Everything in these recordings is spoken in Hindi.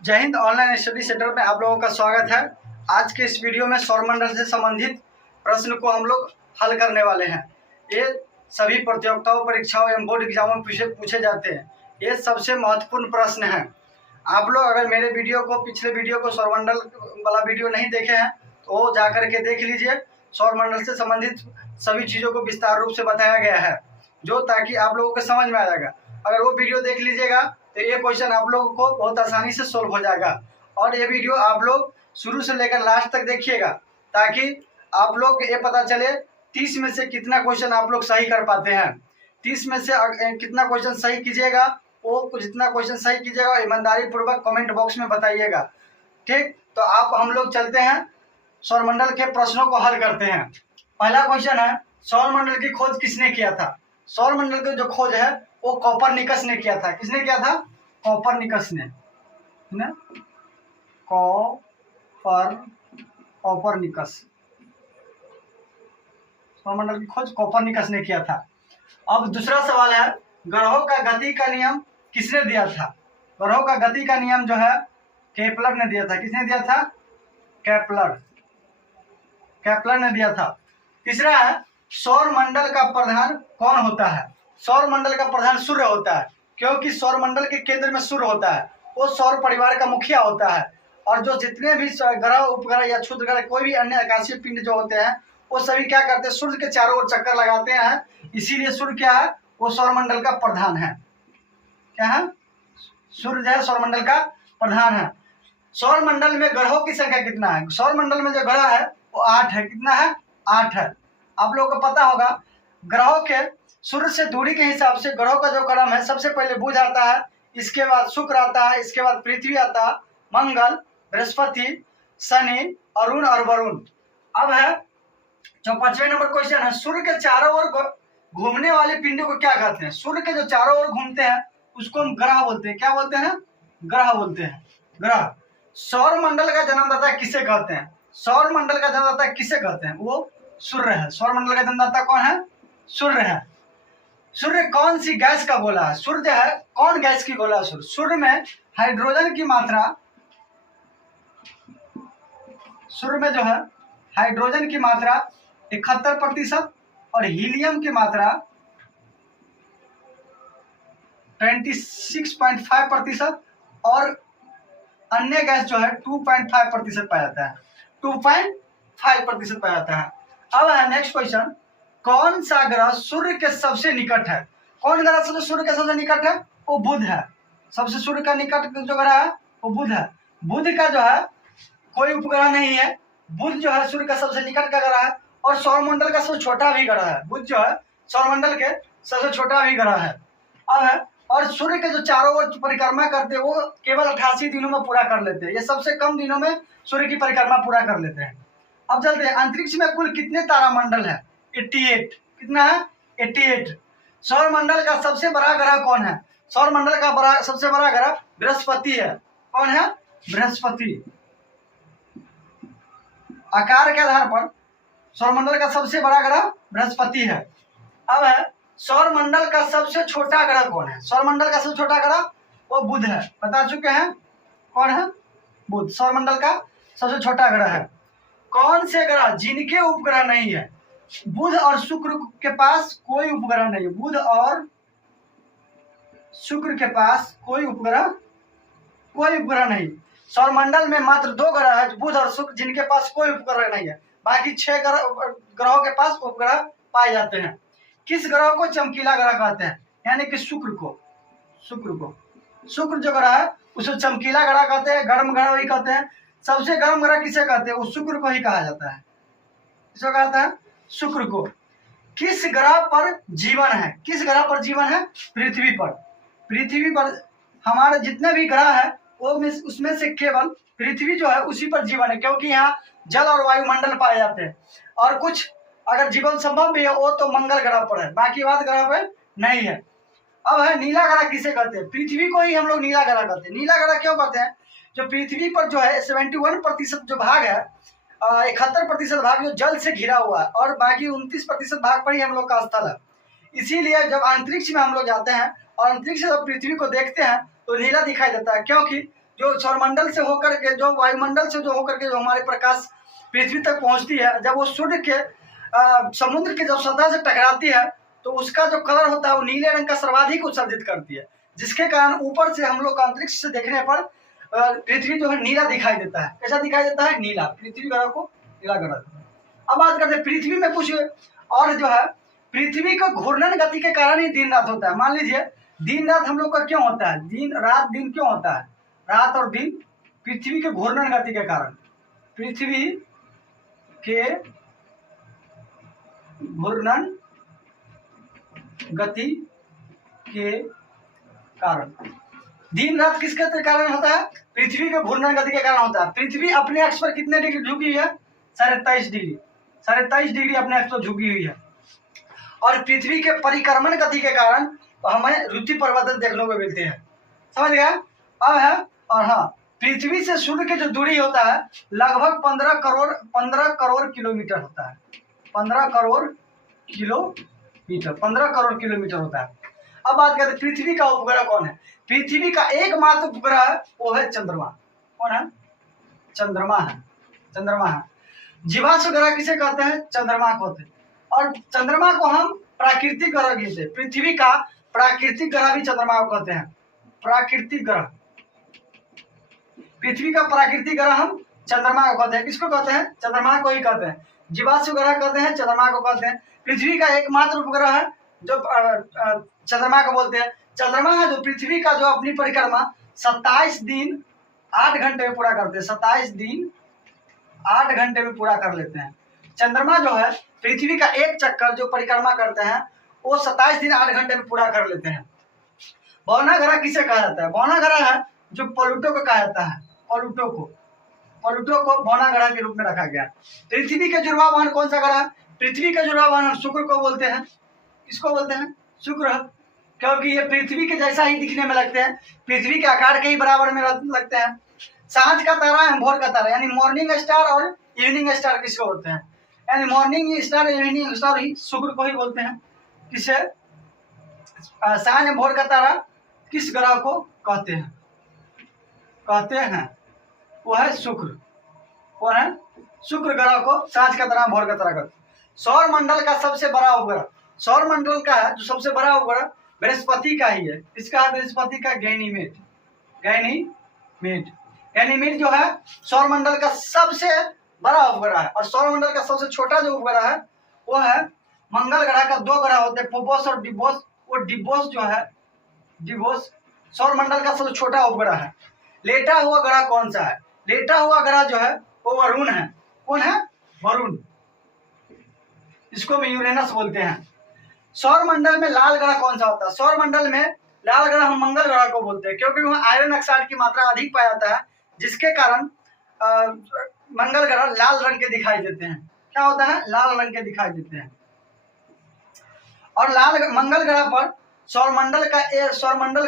जय हिंद। ऑनलाइन स्टडी सेंटर में आप लोगों का स्वागत है। आज के इस वीडियो में सौरमंडल से संबंधित प्रश्न को हम लोग हल करने वाले हैं। ये सभी प्रतियोगिताओं, परीक्षाओं एवं बोर्ड एग्जामों में पूछे जाते हैं। ये सबसे महत्वपूर्ण प्रश्न है। आप लोग अगर मेरे पिछले वीडियो को सौरमंडल वाला वीडियो नहीं देखे हैं तो वो जा करके देख लीजिए। सौरमंडल से संबंधित सभी चीज़ों को विस्तार रूप से बताया गया है, जो ताकि आप लोगों को समझ में आ जाएगा। अगर वो वीडियो देख लीजिएगा तो ये क्वेश्चन आप लोगों को बहुत आसानी से सोल्व हो जाएगा। और ये वीडियो आप लोग शुरू से लेकर लास्ट तक देखिएगा, ताकि आप लोग ये पता चले 30 में से कितना क्वेश्चन आप लोग सही कर पाते हैं। 30 में से कितना क्वेश्चन सही कीजिएगा, वो जितना क्वेश्चन सही कीजिएगा ईमानदारी पूर्वक कमेंट बॉक्स में बताइएगा। ठीक, तो आप हम लोग चलते हैं सौरमंडल के प्रश्नों को हल करते हैं। पहला क्वेश्चन है, सौरमंडल की खोज किसने किया था? सौरमंडल की जो खोज है वो कोपरनिकस ने किया था। किसने किया था? कोपरनिकस ने। कोपरनिकस। सौरमंडल की खोज कोपरनिकस ने किया था। अब दूसरा सवाल है, ग्रहों का गति का नियम किसने दिया था? ग्रहों का गति का नियम जो है केपलर ने दिया था। किसने दिया था? केपलर ने दिया था। तीसरा है, सौरमंडल का प्रधान कौन होता है? सौरमंडल का प्रधान सूर्य होता है, क्योंकि सौरमंडल के केंद्र में सूर्य होता है। वो सौर परिवार का मुखिया होता है। और जो जितने भी ग्रह, उपग्रह या क्षुद्र ग्रह, कोई भी अन्य आकाशीय पिंड जो होते हैं वो सभी क्या करते हैं? सूर्य के चारों ओर चक्कर लगाते हैं। इसीलिए सूर्य क्या है? वो सौरमंडल का प्रधान है। क्या है? सूर्य जो है सौरमंडल का प्रधान है। सौरमंडल में ग्रहों की संख्या कितना है? सौरमंडल में जो ग्रह है वो 8 है। कितना है? 8 है। आप लोगों को पता होगा ग्रहों के सूर्य से दूरी के हिसाब से ग्रहों का जो क्रम है, सबसे पहले बुध आता है, इसके बाद शुक्र आता है, इसके बाद पृथ्वी आता है, मंगल, बृहस्पति, शनि, अरुण और वरुण। अब है जो 5वें नंबर क्वेश्चन है, सूर्य के चारों ओर घूमने वाले पिंडों को क्या कहते हैं? सूर्य के जो चारों ओर घूमते हैं उसको हम ग्रह बोलते हैं। क्या बोलते हैं? ग्रह बोलते हैं। ग्रह। सौरमंडल का जन्मदाता किसे कहते हैं? सौरमंडल का जन्मदाता किसे कहते हैं? वो सूर्य है। सौरमंडल का जन्मदाता कौन है? सूर्य है। सूर्य कौन सी गैस का गोला है? सूर्य है कौन गैस की गोला है? सूर्य में हाइड्रोजन की मात्रा, सूर्य में जो है हाइड्रोजन की मात्रा 71% और हीलियम की मात्रा 26.5% और अन्य गैस जो है 2.5% पाया जाता है। 2.5% पाया जाता है। अब है नेक्स्ट क्वेश्चन, कौन सा ग्रह सूर्य के सबसे निकट है? कौन ग्रह सूर्य के सबसे निकट है? वो बुध है। सबसे सूर्य का निकट जो ग्रह है वो बुध है। बुध का जो है कोई उपग्रह नहीं है। बुध जो है सूर्य का सबसे निकट का ग्रह है और सौरमंडल का सबसे छोटा भी ग्रह है। बुध जो है सौरमंडल के सबसे छोटा भी ग्रह है। अब है, और सूर्य के जो चारों ओर परिक्रमा करते हैं वो केवल 88 दिनों में पूरा कर लेते हैं। ये सबसे कम दिनों में सूर्य की परिक्रमा पूरा कर लेते हैं। अब चलते हैं, अंतरिक्ष में कुल कितने तारामंडल है? 88। कितना है? 88। सौरमंडल का सबसे बड़ा ग्रह कौन है? सौरमंडल का सबसे बड़ा ग्रह बृहस्पति है। कौन है? बृहस्पति। आकार के आधार पर सौरमंडल का सबसे बड़ा ग्रह बृहस्पति है। अब है, सौरमंडल का सबसे छोटा ग्रह कौन है? सौरमंडल का सबसे छोटा ग्रह वो बुध है। बता चुके हैं कौन है? बुध सौरमंडल का सबसे छोटा ग्रह है। कौन से ग्रह जिनके उपग्रह नहीं है? बुध और शुक्र के पास कोई उपग्रह नहीं है। बुध और शुक्र के पास कोई उपग्रह नहीं। सौरमंडल में मात्र 2 ग्रह है, बुध और शुक्र, जिनके पास कोई उपग्रह नहीं है। बाकी 6 ग्रहों के पास उपग्रह पाए जाते हैं। किस ग्रह को चमकीला ग्रह कहते हैं? यानी कि शुक्र को शुक्र जो ग्रह है उसे चमकीला ग्रह कहते हैं, गर्म ग्रह भी कहते हैं। सबसे गर्म ग्रह किसे कहते हैं? वो शुक्र को ही कहा जाता है। किसको कहता है? शुक्र को। किस ग्रह पर जीवन है? किस ग्रह पर जीवन है? पृथ्वी पर। पृथ्वी पर हमारे जितने भी ग्रह है वो उसमें से केवल पृथ्वी जो है उसी पर जीवन है, क्योंकि यहाँ जल और वायुमंडल पाए जाते हैं। और कुछ अगर जीवन संभव भी है वो तो मंगल ग्रह पर है, बाकी बात ग्रह पर नहीं है। अब है, नीला ग्रह किसे कहते हैं? पृथ्वी को ही हम लोग नीला ग्रह कहते हैं। नीला ग्रह क्यों कहते हैं? जो पृथ्वी पर जो है 71% जो भाग है, 71% भाग जो जल से घिरा हुआ है और बाकी 29% भाग पर ही हम लोग का स्थल है। इसीलिए जब अंतरिक्ष में हम लोग जाते हैं और अंतरिक्ष से जब पृथ्वी को देखते हैं तो नीला दिखाई देता है, क्योंकि जो सौरमंडल से होकर के, जो वायुमंडल से जो होकर के जो हमारे प्रकाश पृथ्वी तक पहुंचती है, जब वो सूर्य के समुद्र के जब सतह से टकराती है तो उसका जो कलर होता है वो नीले रंग का सर्वाधिक उत्सर्जित करती है, जिसके कारण ऊपर से हम लोग अंतरिक्ष से देखने पर पृथ्वी जो है नीला दिखाई देता है। कैसा दिखाई देता है? नीला। पृथ्वी ग्रह को नीला ग्रह देता है। अब बात करते हैं पृथ्वी में कुछ और जो है, पृथ्वी का घूर्णन गति के कारण ही दिन रात होता है। मान लीजिए दिन रात हम लोग का क्यों होता है, दिन रात दिन क्यों होता है, रात और दिन पृथ्वी के घूर्णन गति के कारण, पृथ्वी के घूर्णन गति के कारण। दिन रात किसके कारण होता है? पृथ्वी के घूर्णन गति के कारण होता है। पृथ्वी अपने अक्ष पर कितने डिग्री झुकी हुई है? 23.5 डिग्री। 23.5 डिग्री अपने अक्ष पर झुकी हुई है। और पृथ्वी के परिक्रमण गति के कारण हमें ऋतु परिवर्तन देखने को मिलते हैं। समझ गया? अब है, और हाँ, पृथ्वी से सूर्य की जो दूरी होता है लगभग 15 करोड़ किलोमीटर होता है। 15 करोड़ किलोमीटर होता है। अब बात करते हैं पृथ्वी का उपग्रह कौन है। पृथ्वी का एकमात्र उपग्रह वो है चंद्रमा। कौन है? चंद्रमा है। चंद्रमा है। जीवाश्म ग्रह किसे कहते हैं? चंद्रमा को कहते हैं। और चंद्रमा को हम प्राकृतिक ग्रह कहते हैं। पृथ्वी का प्राकृतिक ग्रह भी चंद्रमा को कहते हैं। प्राकृतिक ग्रह, पृथ्वी का प्राकृतिक ग्रह हम चंद्रमा को कहते हैं। किसको कहते हैं? चंद्रमा को ही कहते हैं। जीवाश्म ग्रह कहते हैं, चंद्रमा को कहते हैं। पृथ्वी का एकमात्र उपग्रह है जो चंद्रमा को बोलते हैं। चंद्रमा है जो पृथ्वी का जो अपनी परिक्रमा 27 दिन 8 घंटे में पूरा करते हैं। 27 दिन 8 घंटे में पूरा कर लेते हैं। चंद्रमा जो है पृथ्वी का एक चक्कर जो परिक्रमा करते हैं वो 27 दिन 8 घंटे में पूरा कर लेते हैं। बौना ग्रह किसे कहा जाता है? बौना ग्रह है जो प्लूटो को कहा जाता है। प्लूटो को बौना ग्रह के रूप में रखा गया। पृथ्वी के जुड़वा वाहन कौन सा ग्रह है? पृथ्वी के जुड़वा वाहन शुक्र को बोलते हैं। किसको बोलते हैं? शुक्र, क्योंकि ये पृथ्वी के जैसा ही दिखने में लगते हैं, पृथ्वी के आकार के ही बराबर में लगते हैं। सांझ का तारा है, भोर का तारा, यानी मॉर्निंग स्टार और इवनिंग स्टार किसको होते हैं? यानी मॉर्निंग स्टार इवनिंग स्टार ही शुक्र को ही बोलते हैं। किसे? सांझ भोर का तारा किस ग्रह को कहते हैं? वो है शुक्र। कौन है? शुक्र ग्रह को सांझ का तारा भोर का तारा कहते हैं। सौर मंडल का सबसे बड़ा उपग्रह, सौर मंडल का है जो सबसे बड़ा उपग्रह बृहस्पति का ही है। इसका है बृहस्पति का गैनीमेड जो है सौर मंडल का सबसे बड़ा उपग्रह है। और सौर मंडल का सबसे छोटा जो उपग्रह है वो है मंगल ग्रह का। 2 ग्रह होते हैं, फोबोस और डिबोस। वो डिबोस जो है, डिबोस सौर मंडल का सबसे छोटा उपग्रह है। लेटा हुआ ग्रह कौन सा है? लेटा हुआ ग्रह जो है वो वरुण है। कौन है? वरुण। इसको भी यूरेनस बोलते हैं। सौर मंडल में लाल ग्रह कौन सा होता है? सौर मंडल में लाल ग्रह हम मंगल ग्रह को बोलते हैं, क्योंकि वहाँ आयरन ऑक्साइड की मात्रा अधिक पाया जाता है, जिसके कारण मंगल ग्रह लाल रंग के दिखाई देते हैं। क्या होता है? लाल रंग के दिखाई देते हैं। और मंगल ग्रह पर सौर मंडल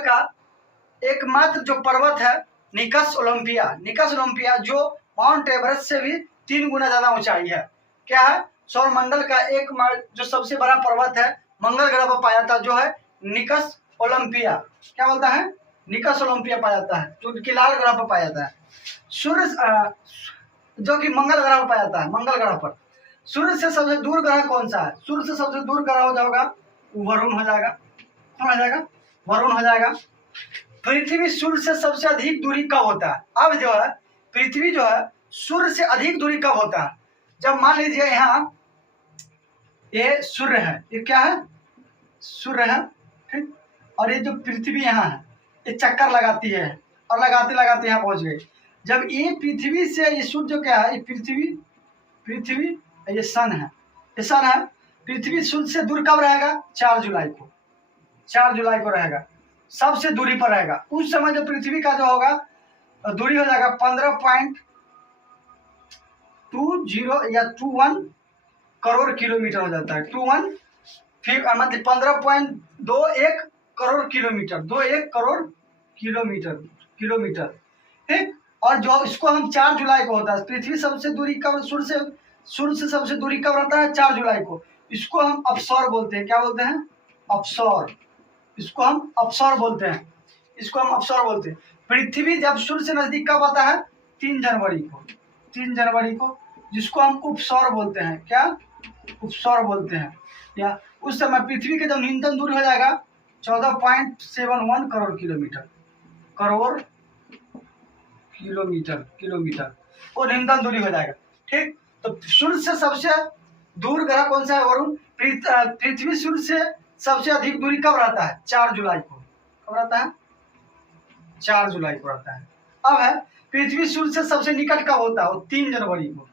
का एकमात्र जो पर्वत है निकस ओलंपिया, जो माउंट एवरेस्ट से भी 3 गुना ज्यादा ऊंचाई है। क्या है? सौर मंडल का एक जो सबसे बड़ा पर्वत है मंगल ग्रह पर पाया जाता है, जो है निकस ओलंपिया। क्या बोलता है? निकस ओलंपिया पाया जाता है, जो कि लाल ग्रह पर पाया जाता है। सूर्य जो कि मंगल ग्रह पर पाया जाता है। मंगल ग्रह पर सूर्य से सबसे दूर ग्रह कौन सा है? सूर्य से सबसे दूर ग्रह हो जाएगा वरुण हो जाएगा। कौन हो जाएगा? वरुण हो जाएगा। पृथ्वी सूर्य से सबसे अधिक दूरी कब होता है? अब जो है पृथ्वी जो है सूर्य से अधिक दूरी कब होता है? जब मान लीजिए यहाँ ये सूर्य है, ये क्या है? सूर्य है, ठीक। और ये जो पृथ्वी यहाँ है ये चक्कर लगाती है और लगाते लगाते यहाँ पहुंच गई। जब ये पृथ्वी से ये सूर्य जो क्या है, ये पृथ्वी ये सन है, ये सन है। पृथ्वी सूर्य से दूर कब रहेगा? 4 जुलाई को। 4 जुलाई को रहेगा, सबसे दूरी पर रहेगा। उस समय जो पृथ्वी का जो होगा दूरी हो जाएगा 15.20 या 21 करोड़ किलोमीटर हो जाता है। 21 फिर मतलब 15.21 करोड़ किलोमीटर, 21 करोड़ किलोमीटर, ठीक। और जो इसको हम 4 जुलाई को होता है, पृथ्वी सबसे दूरी कब सूर्य से सबसे दूरी कब रहता है? 4 जुलाई को। इसको हम अपसौर बोलते हैं। क्या बोलते हैं? अपसौर। इसको हम अपसौर बोलते हैं। पृथ्वी जब सूर्य से नजदीक कब आता है? 3 जनवरी को। 3 जनवरी को, जिसको हम उपसौर बोलते हैं। क्या? उपसौर बोलते हैं। या उस समय पृथ्वी के जब न्यूनतम दूरी हो जाएगा 14.71 करोड़ किलोमीटर। करोड़ किलोमीटर वो न्यूनतम दूरी हो जाएगा। ठीक, तो सूर्य से सबसे दूर ग्रह कौन सा है वरुण? पृथ्वी सूर्य से सबसे अधिक दूरी कब रहता है? 4 जुलाई को। कब रहता है? 4 जुलाई को रहता है। अब है पृथ्वी सूर्य से सबसे निकट कब होता है? 3 जनवरी को।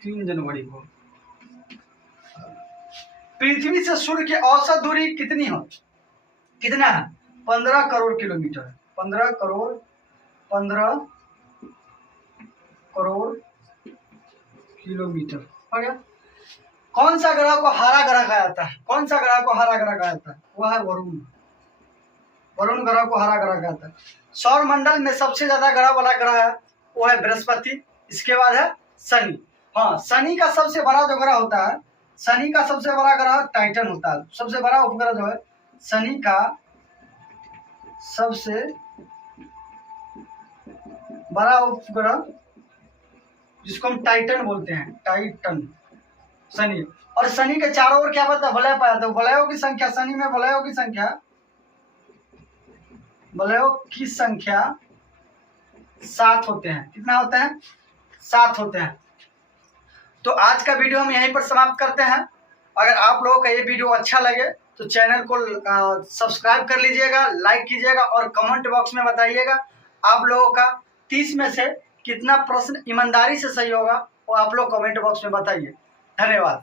3 जनवरी को। पृथ्वी से सूर्य की औसत दूरी कितनी हो? कितना है? 15 करोड़ किलोमीटर। 15 करोड़ किलोमीटर हो गया। कौन सा ग्रह को हरा ग्रह कहा जाता है? कौन सा ग्रह को हरा ग्रह कहा जाता है? वह है वरुण। वरुण ग्रह को हरा ग्रह कहा जाता है। सौर मंडल में सबसे ज्यादा ग्रह वाला ग्रह है वो है बृहस्पति। इसके बाद है शनि। हाँ, शनि का सबसे बड़ा जो ग्रह होता है, शनि का सबसे बड़ा ग्रह टाइटन होता है। सबसे बड़ा उपग्रह जो है शनि का सबसे बड़ा उपग्रह, जिसको हम टाइटन बोलते हैं, टाइटन, शनि। और शनि के चारों ओर क्या पता वलय पाया जाता है। वलयों की संख्या, शनि में वलयों की संख्या 7 होते हैं। कितना होते हैं? 7 होते हैं। तो आज का वीडियो हम यहीं पर समाप्त करते हैं। अगर आप लोगों का ये वीडियो अच्छा लगे तो चैनल को सब्सक्राइब कर लीजिएगा, लाइक कीजिएगा और कमेंट बॉक्स में बताइएगा आप लोगों का 30 में से कितना प्रश्न ईमानदारी से सही होगा, वो आप लोग कमेंट बॉक्स में बताइए। धन्यवाद।